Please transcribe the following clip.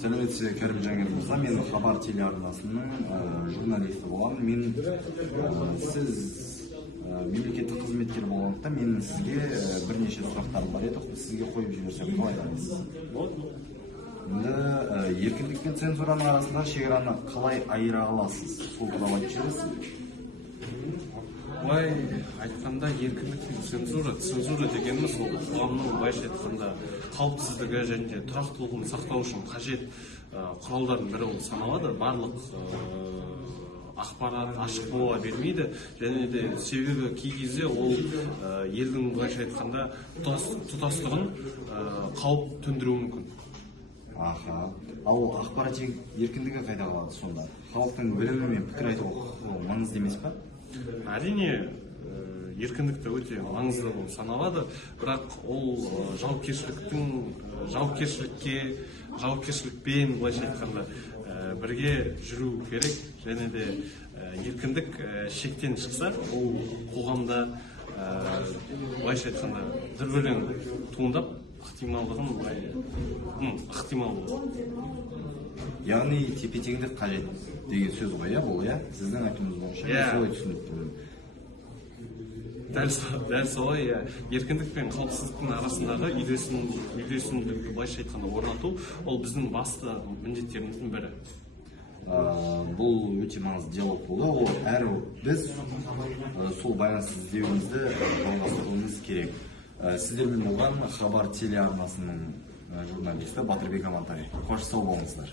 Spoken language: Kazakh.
Сәлеметсіз, Кәрім Жаңгер мырза, мен Хабар телеарнасының журналисті боламын. Мен сіз мемлекеттік қызметкер болғандықтан мен сізге бірнеше сұрақтарым бар еді, сізге қойып жіберсем қалай қарайсыз? Енді еркіндік пен цензураның арасындағы шекараны қалай айыра аласыз? Сол туралы айтып жібересіз? Былай айтқанда еркіндік пен цензура дегеніміз ол қоғамның былайша айтқанда қауіпсіздігі және тұрақтылығын сақтау үшін қажет құралдардың бірі болып саналады. Барлық ақпарат ашық бола бермейді, және де себебі кей кезде ол елдің былайша айтқанда тұтастығын қауіп төндіруі мүмкін. Ал ақпарат еркіндігі қайда қалады сонда? Халықтың білімі мен пікір айту құқығы маңызды емес па? Әрине, еркіндік те өте маңызды болып саналады, бірақ ол жауапкершілікпен былайша айтқанда бірге жүру керек, және де еркіндік шектен шықса, ол қоғамда былайша айтқанда дүрбелең туындап ықтимал болады. Яғни тепе-теңдік қажет деген сөз ғой, бұл сіздің айтуыңыз бойынша мен солай түсініп. Дәл солай, еркіндік пен қауіпсіздіктің арасындағы үйлесімділікті былайша айтқанда орнату, ол біздің басты міндеттеріміздің бірі. Бұл өте маңызды диалог болды. Әрі біз сол байланыс іздеуімізді жалғастыруымыз керек. Сіздермен болған Хабар телеарнасының журналисті Батырбек Амантай. Қош сау болыңыздар.